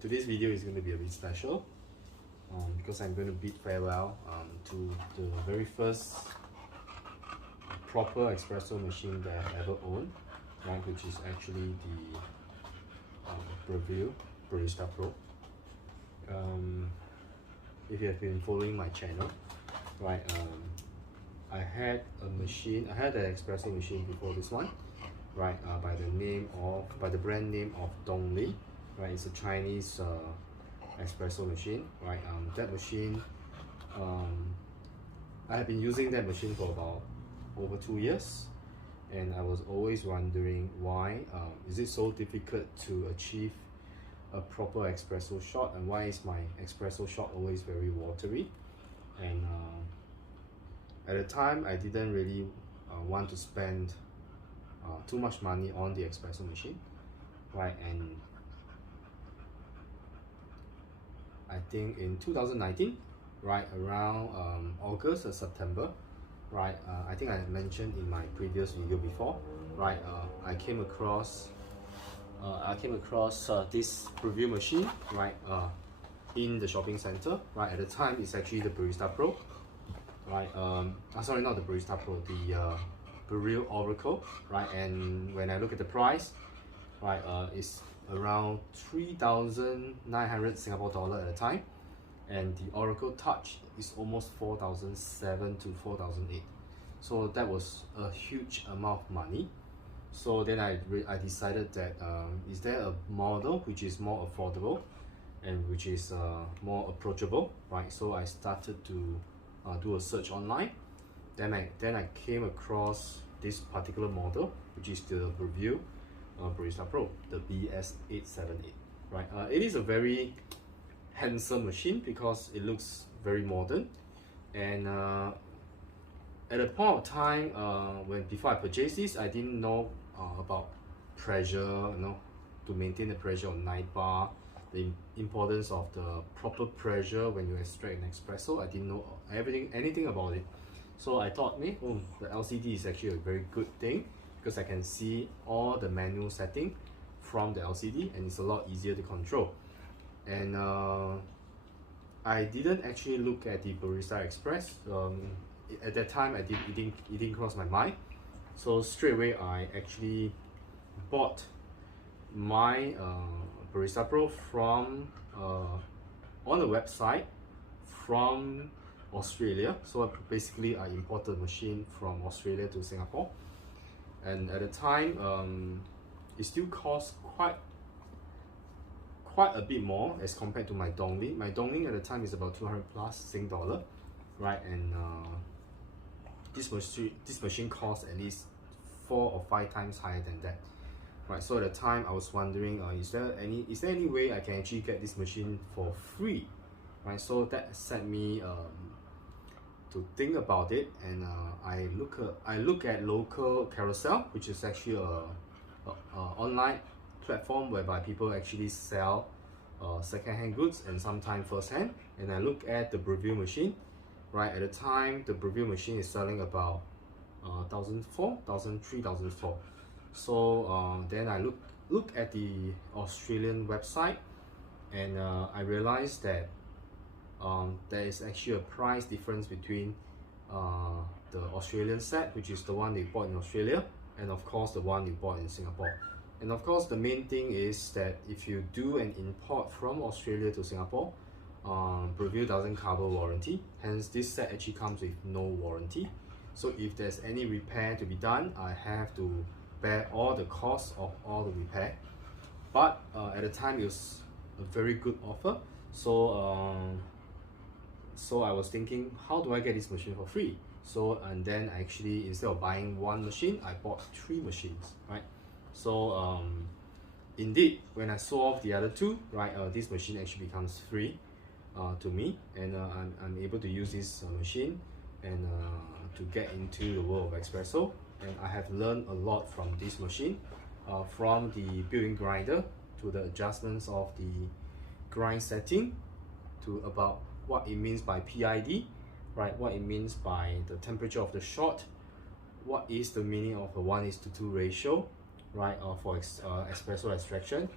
Today's video is going to be a bit special because I'm going to bid farewell to the very first proper espresso machine that I've ever owned, right, which is actually the Breville Barista Pro. If you have been following my channel, right, I had an espresso machine before this one, right, by the brand name of Dongli, right. It's a Chinese espresso machine, right. That machine, I have been using that machine for about over 2 years, and I was always wondering why is it so difficult to achieve a proper espresso shot, and why is my espresso shot always very watery. And at the time I didn't really want to spend too much money on the espresso machine, right. And I think in 2019, right, around August or September, right, I think I mentioned in my previous video before, right, I came across this Breville machine, right, in the shopping center, right. At the time, it's actually the Barista Pro, right. Sorry, not the Barista Pro, the Breville Oracle, right. And when I look at the price, right, it's around 3,900 Singapore dollar at the time, and the Oracle Touch is almost 4,700 to 4,800. So that was a huge amount of money. So then I decided that is there a model which is more affordable and which is more approachable, right? So I started to do a search online. Then I came across this particular model, which is the Breville Barista Pro, the BS878, right? It is a very handsome machine because it looks very modern, and at a point of time before I purchased this, I didn't know about pressure, to maintain the pressure on night bar, the importance of the proper pressure when you extract an espresso. I didn't know anything about it. So I thought, the LCD is actually a very good thing because I can see all the manual setting from the LCD, and it's a lot easier to control. And I didn't actually look at the Barista Express. At that time, it didn't cross my mind. So straight away, I actually bought my Barista Pro from on the website from Australia. So basically, I imported the machine from Australia to Singapore, and at the time, it still cost quite a bit more as compared to my Dongli. My Dongli at the time is about 200 plus Sing dollar, right? And this machine costs at least 4 or 5 times higher than that, right? So at the time I was wondering, is there any way I can actually get this machine for free, right? So that set me to think about it, and I look at local carousel, which is actually a online platform whereby people actually sell second-hand goods and sometimes first-hand. And I look at the Breville machine, right? At the time, the Breville machine is selling about 1,300. So then I look at the Australian website, and I realized that there is actually a price difference between the Australian set, which is the one they bought in Australia, and of course the one you bought in Singapore. And of course, the main thing is that if you do an import from Australia to Singapore, Breville doesn't cover warranty. Hence, this set actually comes with no warranty. So if there's any repair to be done, I have to bear all the costs of all the repair. But at the time, it was a very good offer. So so I was thinking, how do I get this machine for free? So, and then I actually, instead of buying one machine, I bought 3 machines, right? So indeed, when I sold off the other 2, right, this machine actually becomes free to me, and I'm able to use this machine and to get into the world of espresso. And I have learned a lot from this machine, from the built-in grinder to the adjustments of the grind setting, to about what it means by PID, right, what it means by the temperature of the shot, what is the meaning of a 1:2 ratio, right, for espresso extraction,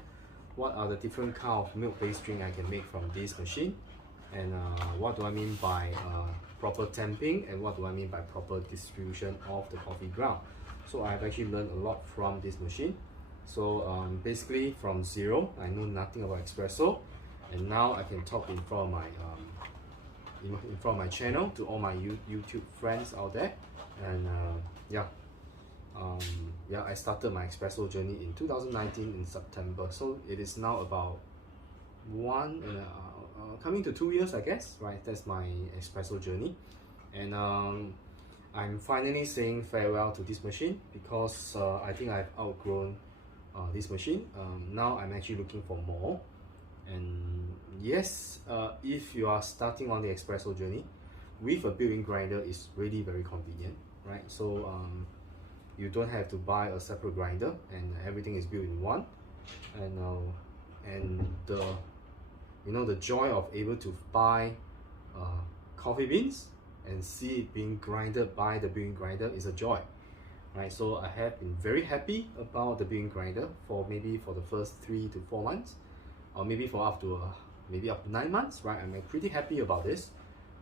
what are the different kind of milk-based drink I can make from this machine, and what do I mean by proper tamping, and what do I mean by proper distribution of the coffee ground. So I've actually learned a lot from this machine. So basically from zero, I know nothing about espresso, and now I can talk in front of my in front of my channel to all my YouTube friends out there. And yeah, I started my espresso journey in 2019 in September, so it is now about coming to 2 years, I guess, right? That's my espresso journey. And I'm finally saying farewell to this machine because I think I've outgrown this machine. Now I'm actually looking for more. And yes, if you are starting on the espresso journey, with a built-in grinder is really very convenient, right? So you don't have to buy a separate grinder, and everything is built in one. And the joy of able to buy coffee beans and see it being grinded by the built-in grinder is a joy, right? So I have been very happy about the built-in grinder for maybe for the first 3 to 4 months, or maybe for up to 9 months, right? I'm pretty happy about this.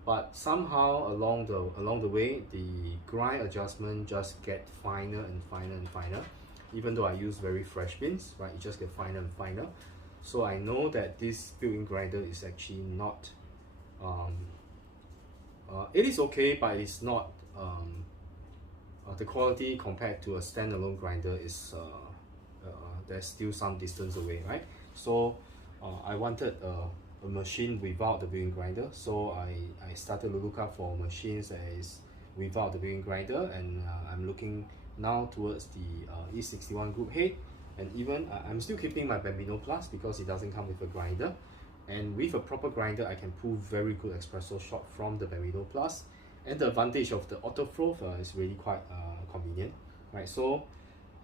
But somehow along the way, the grind adjustment just get finer and finer and finer. Even though I use very fresh beans, right, it just get finer and finer. So I know that this built-in grinder is actually not it is okay, but it's not the quality compared to a standalone grinder is there's still some distance away, right? So I wanted a machine without the built-in grinder, so I started to look up for machines that is without the built-in grinder, and I'm looking now towards the E61 group head, and even I'm still keeping my Bambino Plus because it doesn't come with a grinder. And with a proper grinder, I can pull very good espresso shot from the Breville Plus, and the advantage of the auto froth is really quite convenient, right? So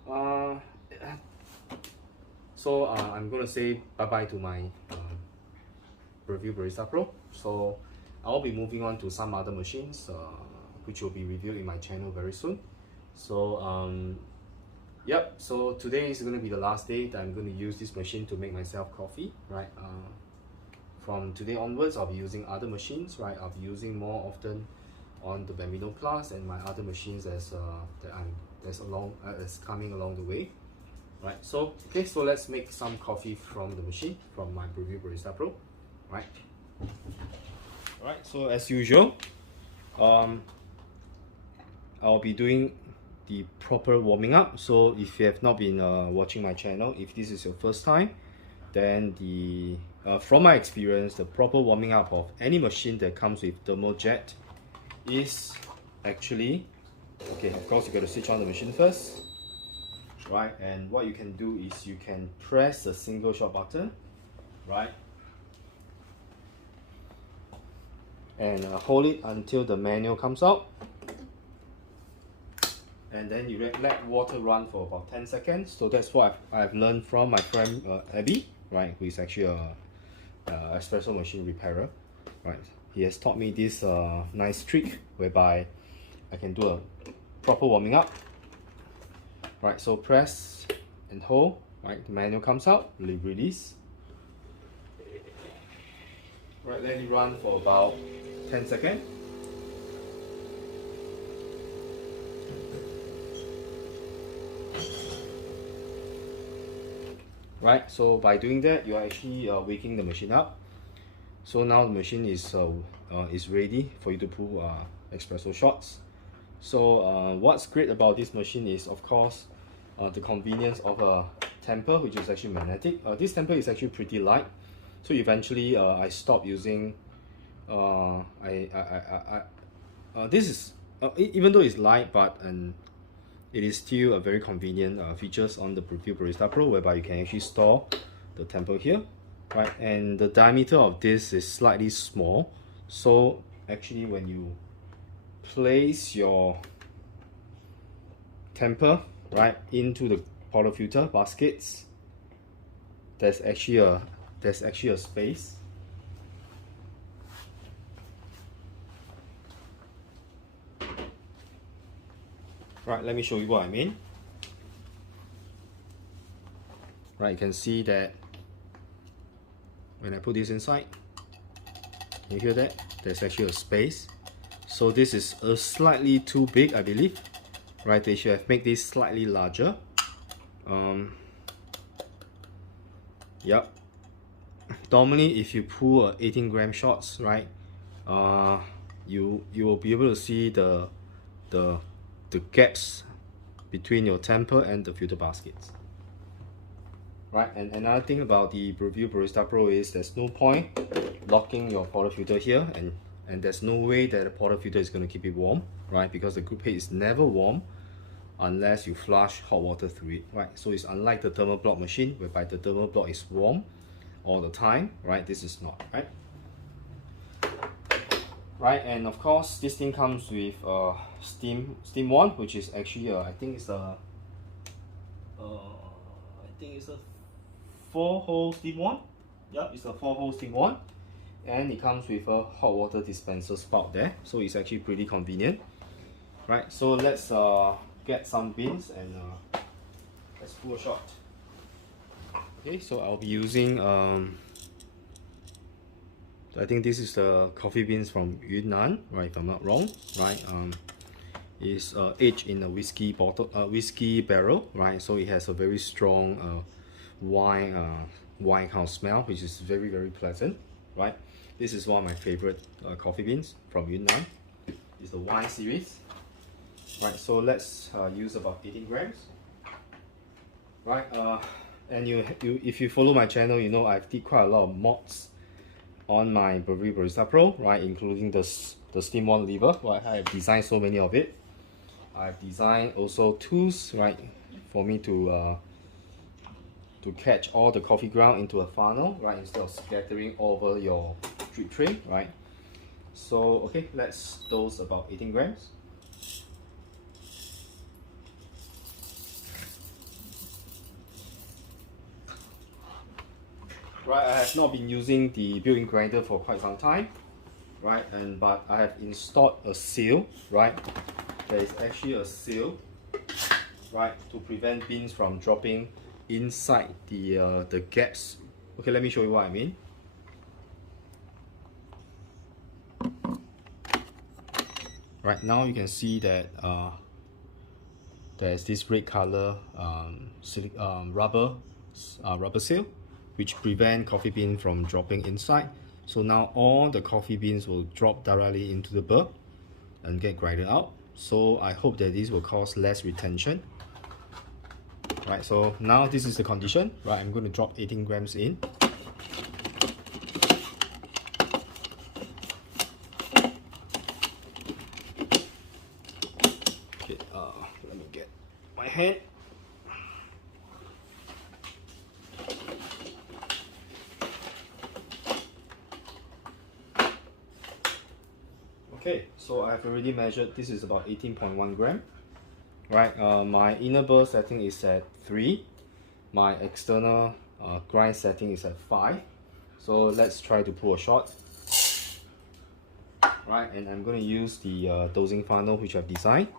I'm gonna say bye bye to my Breville Barista Pro. So I'll be moving on to some other machines, which will be reviewed in my channel very soon. So yep. So today is gonna be the last day that I'm gonna use this machine to make myself coffee, right? From today onwards, I'll be using other machines, right? I'll be using more often on the Bambino Plus and my other machines that's coming along the way, right? So okay, so let's make some coffee from the machine, from my Breville Barista Pro, right? Alright, so as usual, I'll be doing the proper warming up. So if you have not been watching my channel, if this is your first time, then from my experience, the proper warming up of any machine that comes with thermojet is actually, okay, of course you got to switch on the machine first, right? And what you can do is you can press the single shot button, right? And hold it until the manual comes out. And then you let water run for about 10 seconds. So that's what I've learned from my friend Abby, right, who is actually a espresso machine repairer, right? He has taught me this nice trick whereby I can do a proper warming up, right? So press and hold, right? The manual comes out, release, right? Let it run for about 10 seconds. Right, so by doing that, you are actually waking the machine up. So now the machine is ready for you to pull espresso shots. So what's great about this machine is, of course, the convenience of a temper, which is actually magnetic. This temper is actually pretty light, so eventually I stopped using. This is even though it's light, but it is still a very convenient features on the Breville Barista Pro, whereby you can actually store the temper here, right? And the diameter of this is slightly small, so actually when you place your temper right into the portafilter baskets, there's actually a space. Right, let me show you what I mean. Right, you can see that when I put this inside, you hear that? There's actually a space. So this is slightly too big, I believe. Right, they should have made this slightly larger. Yep. Normally, if you pull 18-gram shots, right, you will be able to see the gaps between your temper and the filter baskets. Right, and another thing about the Breville Barista Pro is there's no point locking your portafilter here, and there's no way that the portafilter is going to keep it warm, right? Because the group head is never warm unless you flush hot water through it, right? So it's unlike the thermal block machine, whereby the thermal block is warm all the time, right? This is not, right? Right, and of course this thing comes with steam wand, which is actually I think it's a 4-hole steam wand. Yeah, it's a 4-hole steam wand, and it comes with a hot water dispenser spout there, so it's actually pretty convenient. Right, so let's get some beans and let's pull a shot. Okay, so I'll be using I think this is the coffee beans from Yunnan, right? If I'm not wrong, right? It's aged in a whiskey barrel, right? So it has a very strong wine kind of smell, which is very, very pleasant, right? This is one of my favorite coffee beans from Yunnan. It's the wine series. Right, so let's use about 18 grams. Right, and if you follow my channel, you know I've did quite a lot of mods on my Breville Barista Pro, right, including the steam wand lever. Right, I have designed so many of it. I've designed also tools, right, for me to catch all the coffee ground into a funnel, right, instead of scattering over your drip tray, right. So okay, let's dose about 18 grams. Right, I have not been using the built-in grinder for quite some time, right, but I have installed a seal, right. There is actually a seal, right, to prevent beans from dropping inside the gaps. Okay, let me show you what I mean. Right, now you can see that there's this red color rubber seal, which prevent coffee bean from dropping inside. So now all the coffee beans will drop directly into the burr and get grinded out. So I hope that this will cause less retention. Right, so now this is the condition. Right, I'm going to drop 18 grams in. Okay, let me get my hand. Okay, so I've already measured. This is about 18.1 gram. Right, my inner burr setting is at 3. My external grind setting is at 5. So let's try to pull a shot. Right, and I'm going to use the dosing funnel which I've designed.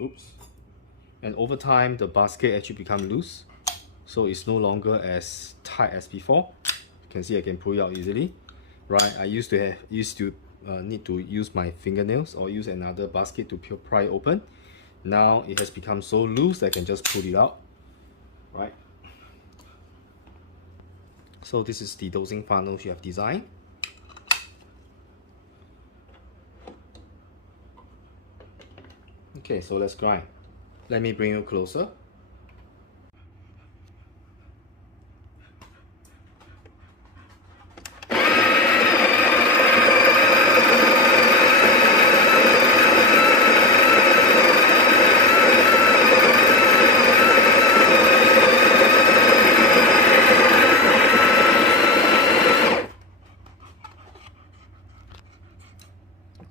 Oops. And over time the basket actually become loose, so it's no longer as tight as before. You can see I can pull it out easily. Right, I used to need to use my fingernails or use another basket to pry it open. Now it has become so loose that I can just pull it out. Right, so this is the dosing funnel you have designed. Okay, so let's grind. Let me bring you closer.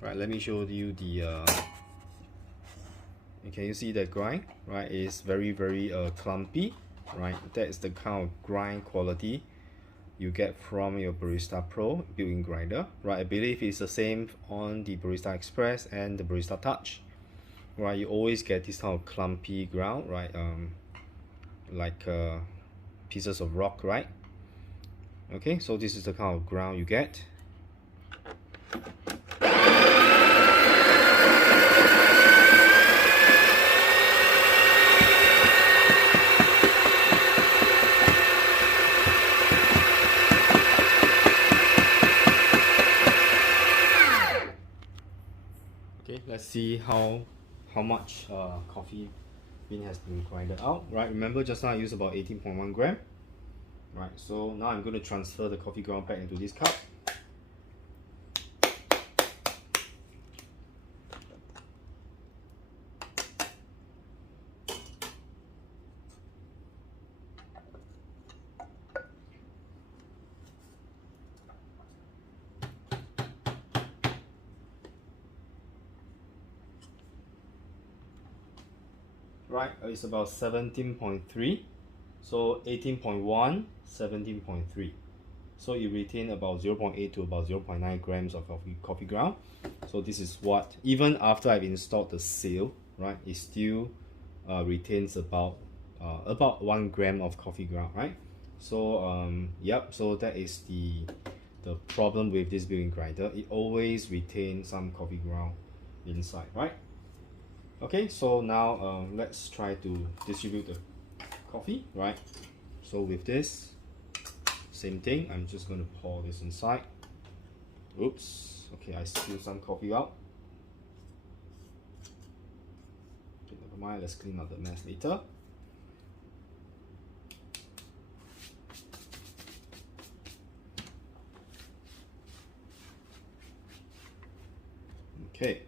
Right, let me show you the can you see that grind? Right, it's very clumpy. Right, that is the kind of grind quality you get from your Barista Pro built-in grinder, right? I believe it's the same on the Barista Express and the Barista Touch, right? You always get this kind of clumpy ground, right? Like pieces of rock, right? Okay, so this is the kind of ground you get. Okay, let's see how much coffee bean has been grinded out, right? Remember just now I used about 18.1 gram, right? So now I'm going to transfer the coffee ground back into this cup. Right, it's about 17.3, so 18.1, 17.3. So you retain about 0.8 to about 0.9 grams of coffee ground. So this is what, even after I've installed the seal, right, it still retains about 1 gram of coffee ground, right? So yep, so that is the problem with this built-in grinder. It always retains some coffee ground inside, right? Okay, so now let's try to distribute the coffee, right? So with this, same thing, I'm just going to pour this inside. Oops, okay, I spilled some coffee out. Okay, never mind, let's clean up the mess later. Okay.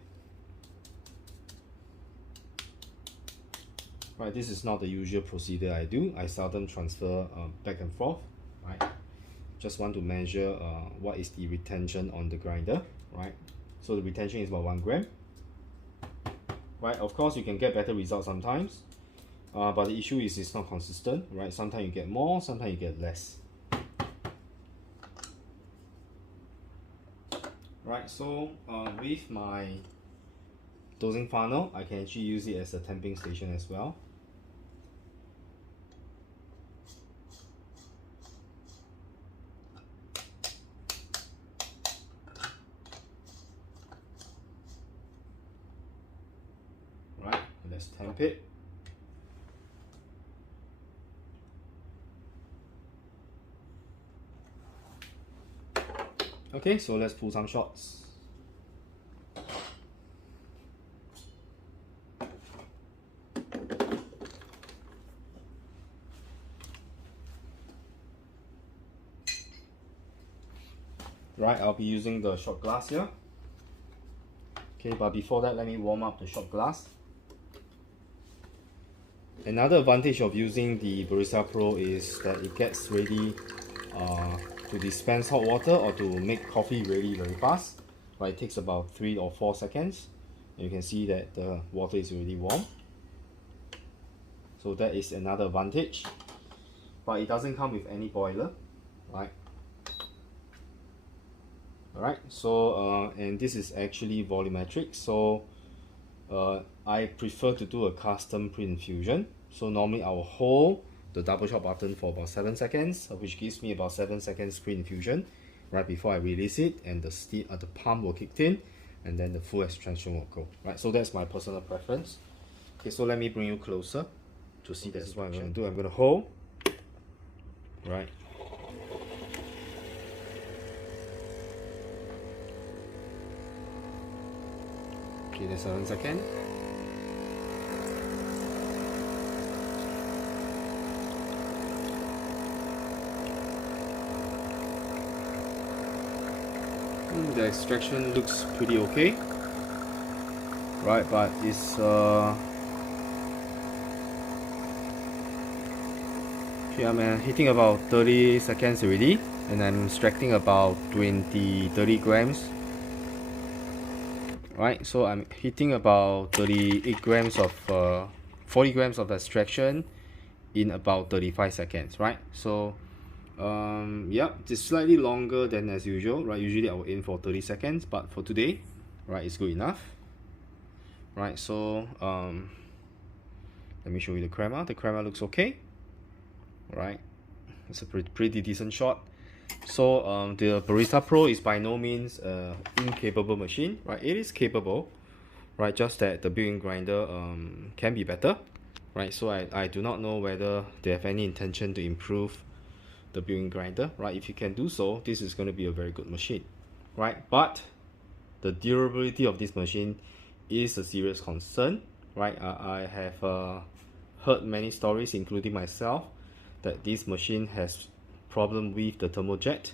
Right, this is not the usual procedure I do. I seldom transfer back and forth, right? Just want to measure what is the retention on the grinder, right? So the retention is about 1 gram, right? Of course, you can get better results sometimes, but the issue is it's not consistent, right? Sometimes you get more, sometimes you get less. Right, so with my dosing funnel, I can actually use it as a temping station as well. Right, let's temp it. Okay, so let's pull some shots. Right, I'll be using the shot glass here. Okay, but before that, let me warm up the shot glass. Another advantage of using the Barista Pro is that it gets ready to dispense hot water or to make coffee really very fast. Right, it takes about 3 or 4 seconds. And you can see that the water is already warm. So that is another advantage. But it doesn't come with any boiler, right? Alright, so and this is actually volumetric, so I prefer to do a custom pre-infusion. So normally I will hold the double shot button for about 7 seconds, which gives me about 7 seconds pre-infusion right before I release it, and the pump will kick in, and then the full extraction will go. Right, so that's my personal preference. Okay, so let me bring you closer to see. This is what I'm going to do. I'm going to hold, right. Okay, that's 7 seconds. The extraction looks pretty okay, right? But it's okay, I'm hitting about 30 seconds already, and I'm extracting about 30 grams. Right, so I'm hitting about 38 grams of 40 grams of extraction in about 35 seconds, right? So Yep, it's slightly longer than as usual, right? Usually I will aim for 30 seconds, but for today, right, it's good enough. Right, so let me show you the crema. The crema looks okay, right? It's a pretty decent shot. So the Barista Pro is by no means an incapable machine, right? It is capable, right? Just that the brewing grinder can be better, right? So I do not know whether they have any intention to improve the brewing grinder, right? If you can do so, this is going to be a very good machine, right? But the durability of this machine is a serious concern, right? I have heard many stories, including myself, that this machine has problem with the thermojet,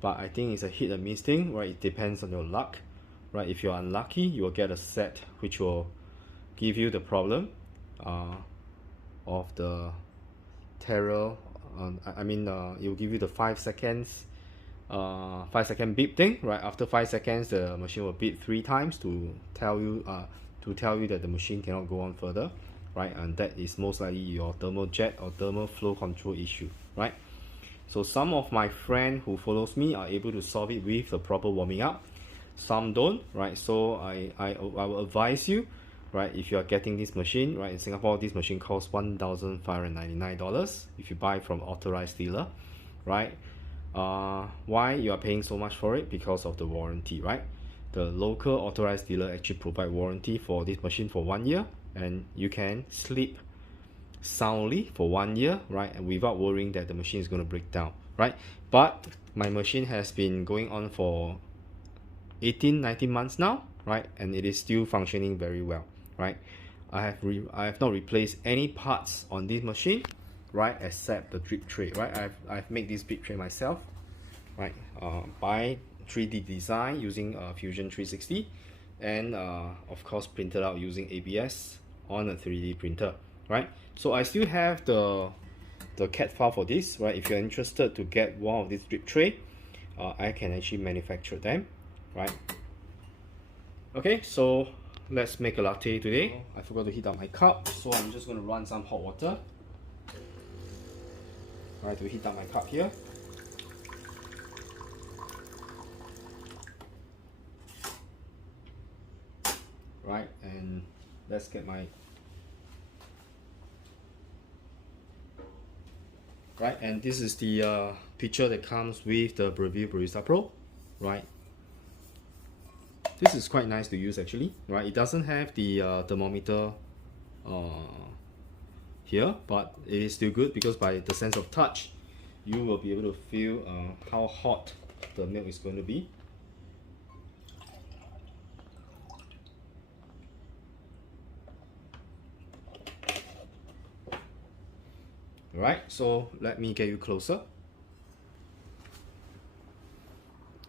but I think it's a hit and miss thing, right? It depends on your luck, right? If you're unlucky, you will get a set which will give you the problem of the terror. It will give you the 5 seconds 5-second beep thing, right? After 5 seconds, the machine will beep 3 times to tell you that the machine cannot go on further, right? And that is most likely your thermal jet or thermal flow control issue, right? So some of my friends who follows me are able to solve it with the proper warming up, some don't, right? So I will advise you, right, if you are getting this machine, right, in Singapore this machine costs $1,599 if you buy from authorized dealer, right? Why you are paying so much for it? Because of the warranty, right? The local authorized dealer actually provide warranty for this machine for 1 year, and you can sleep soundly for 1 year, right, and without worrying that the machine is going to break down, right? But my machine has been going on for 18-19 months now, right, and it is still functioning very well, right? I have not replaced any parts on this machine, right, except the drip tray, right? I've made this drip tray myself, right, by 3D design using Fusion 360, and of course printed out using ABS on a 3D printer, right? So I still have the CAD file for this, right? If you're interested to get one of these drip tray, I can actually manufacture them, right? Okay, so let's make a latte today. I forgot to heat up my cup, so I'm just going to run some hot water, right, to heat up my cup here. Right, and let's get my right, and this is the picture that comes with the Breville Barista Pro, right? This is quite nice to use actually, right? It doesn't have the thermometer here, but it is still good because by the sense of touch, you will be able to feel how hot the milk is going to be. Right, so let me get you closer.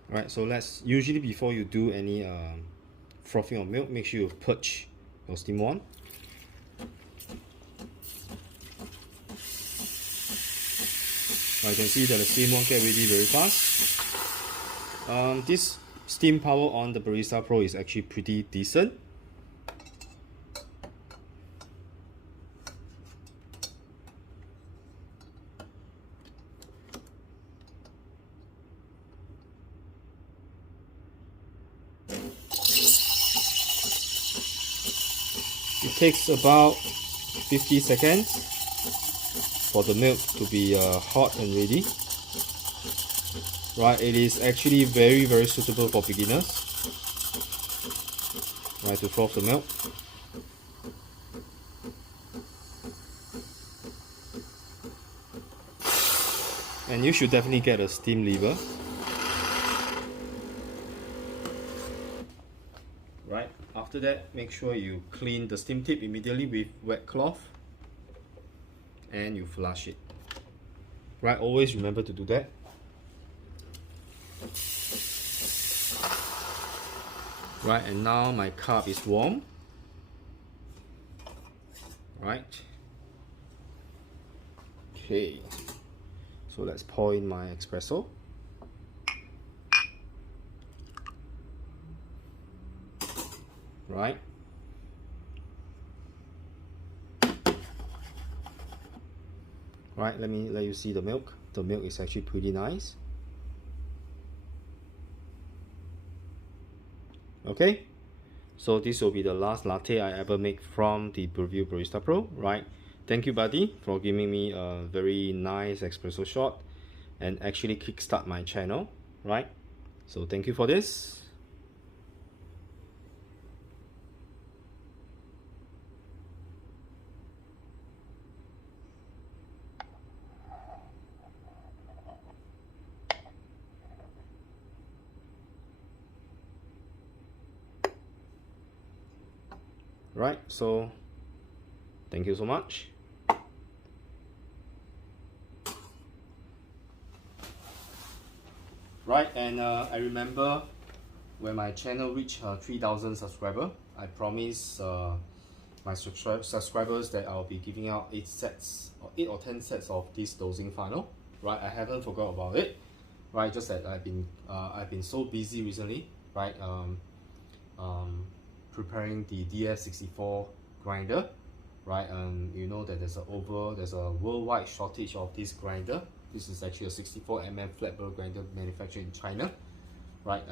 Right, so let's usually before you do any frothing of milk, make sure you purge your steam wand. I can see that the steam wand get ready very fast. This steam power on the Barista Pro is actually pretty decent. It takes about 50 seconds for the milk to be hot and ready. Right, it is actually very suitable for beginners, right, to froth the milk. And you should definitely get a steam lever. Right, after that, make sure you clean the steam tip immediately with wet cloth and you flush it. Right, always remember to do that. Right, and now my cup is warm. Right. Okay, so let's pour in my espresso. Right. Right, let you see the milk. The milk is actually pretty nice. Okay, so this will be the last latte I ever make from the Breville Barista Pro, right? Thank you, buddy, for giving me a very nice espresso shot and actually kickstart my channel, right? So thank you for this. Right, so thank you so much. Right, and I remember when my channel reached 3,000 subscribers, I promised my subscribers that I'll be giving out 8 or 10 sets of this dosing funnel. Right, I haven't forgot about it. Right, just that I've been so busy recently. Right, preparing the DF64 grinder. Right, you know that there's a worldwide shortage of this grinder. This is actually a 64mm flat burr grinder manufactured in China. Right,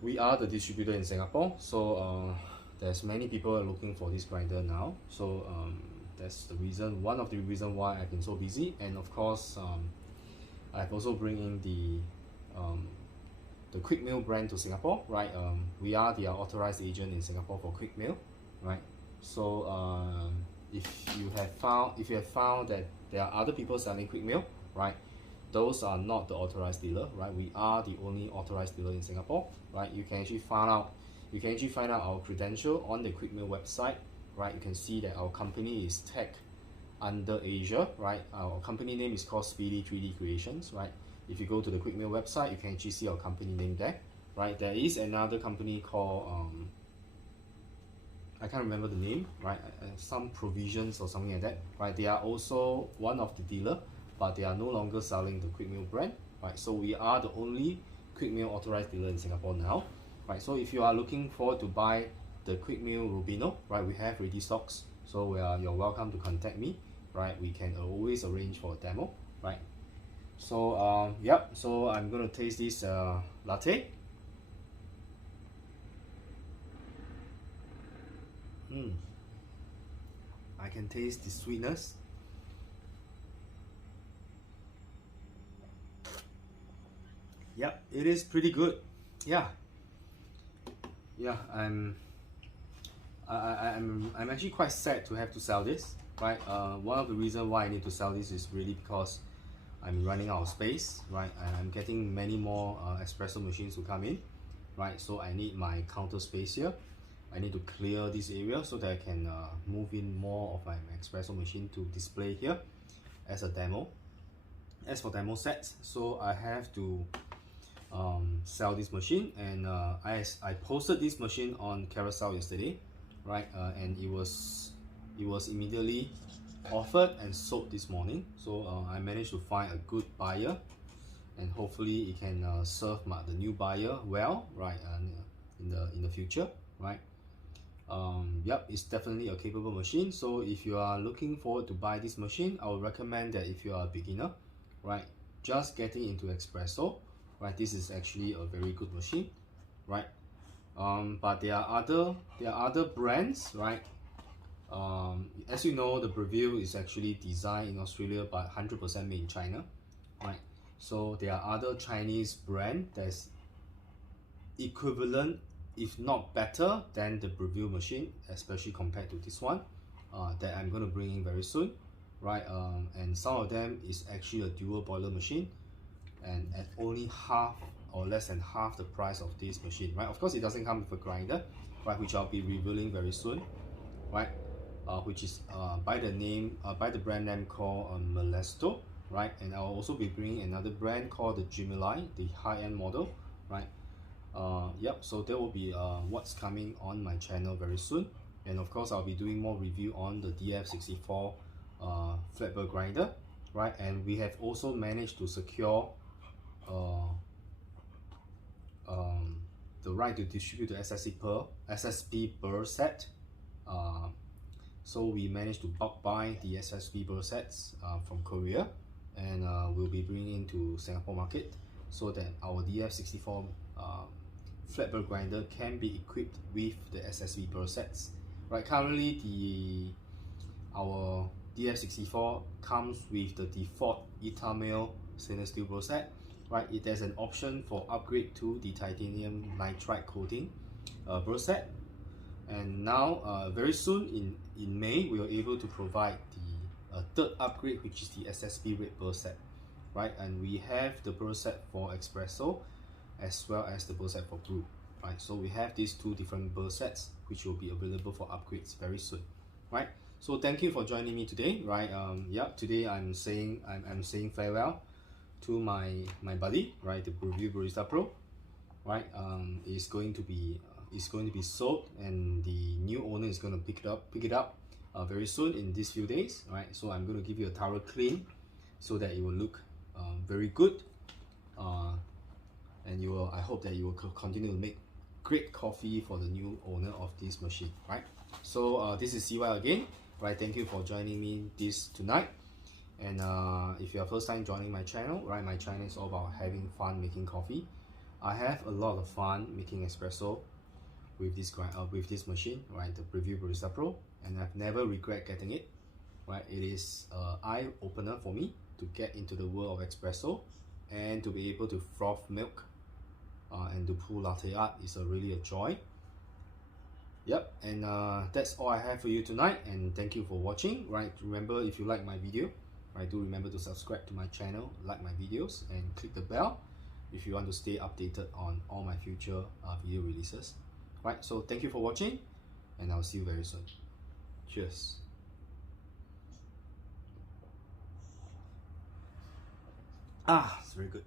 we are the distributor in Singapore, so there's many people are looking for this grinder now. So that's the reason, one of the reasons why I've been so busy. And of course, I've also bring in the Quick Meal brand to Singapore. Right, we are the authorized agent in Singapore for Quick Meal. Right, so if you have found that there are other people selling Quick Meal, right, those are not the authorized dealer. Right, we are the only authorized dealer in Singapore. Right, you can actually find out our credential on the Quick Meal website. Right, you can see that our company is tagged under Asia. Right, our company name is called Speedy 3D Creations. Right, if you go to the Quick Meal website, you can actually see our company name there. Right, there is another company called I can't remember the name, right? Some provisions or something like that, right? They are also one of the dealer, but they are no longer selling the Quick Meal brand, right? So we are the only Quick Meal authorized dealer in Singapore now, right? So if you are looking forward to buy the Quick Meal Rubino, right, we have ready stocks. So you're welcome to contact me, right? We can always arrange for a demo, right? So yep. So I'm gonna taste this latte. I can taste the sweetness. Yep, it is pretty good. Yeah, I'm actually quite sad to have to sell this. Right, one of the reasons why I need to sell this is really because I'm running out of space. Right, and I'm getting many more espresso machines to come in. Right, so I need my counter space here. I need to clear this area so that I can move in more of my espresso machine to display here as a demo. As for demo sets, so I have to sell this machine, and I posted this machine on Carousel yesterday, right? And it was immediately offered and sold this morning. So I managed to find a good buyer, and hopefully it can serve the new buyer well, right? In the future, right? Yep, it's definitely a capable machine. So if you are looking forward to buy this machine, I would recommend that if you are a beginner, right, just getting into espresso, right, this is actually a very good machine, right? But there are other brands, right? As you know, the Breville is actually designed in Australia but 100% made in China, right? So there are other Chinese brand that's equivalent, if not better, than the Breville machine, especially compared to this one that I'm going to bring in very soon, right? And some of them is actually a dual boiler machine, and at only half or less than half the price of this machine, right? Of course, it doesn't come with a grinder, right, which I'll be revealing very soon, right? Which is by the brand name called Molesto, right? And I'll also be bringing another brand called the Gemini, the high-end model, right? Yep, so there will be what's coming on my channel very soon. And of course, I'll be doing more review on the DF64 flat burr grinder, right? And we have also managed to secure the right to distribute the SSB burr set. So we managed to bulk buy the SSB burr sets from Korea, and we'll be bringing into Singapore market so that our DF64 flatbread grinder can be equipped with the SSB burr sets. Right, currently our DF64 comes with the default Itamil stainless steel burr set. Right, there's an option for upgrade to the titanium nitride coating burr set, and now very soon in May we are able to provide the third upgrade, which is the SSB red burr set. Right, and we have the burr set for espresso as well as the burr set for brew. Right, so we have these two different burr sets which will be available for upgrades very soon. Right, so thank you for joining me today. Right, today I'm saying farewell to my buddy, right, the Breville Barista Pro. Right, it's going to be sold, and the new owner is going to pick it up very soon in these few days. Right, so I'm going to give you a thorough clean so that it will look very good, and I hope that you will continue to make great coffee for the new owner of this machine. Right, so this is Seah again. Right, thank you for joining me tonight. And if you are first time joining my channel, right, my channel is all about having fun making coffee. I have a lot of fun making espresso with this machine, right, the Breville Barista Pro, and I've never regret getting it. Right, it is an eye opener for me to get into the world of espresso and to be able to froth milk and to pull latte art is really a joy. Yep, and that's all I have for you tonight, and thank you for watching. Right, remember, if you like my video, right, do remember to subscribe to my channel, like my videos, and click the bell if you want to stay updated on all my future video releases. Right, so thank you for watching, and I'll see you very soon. Cheers. It's very good.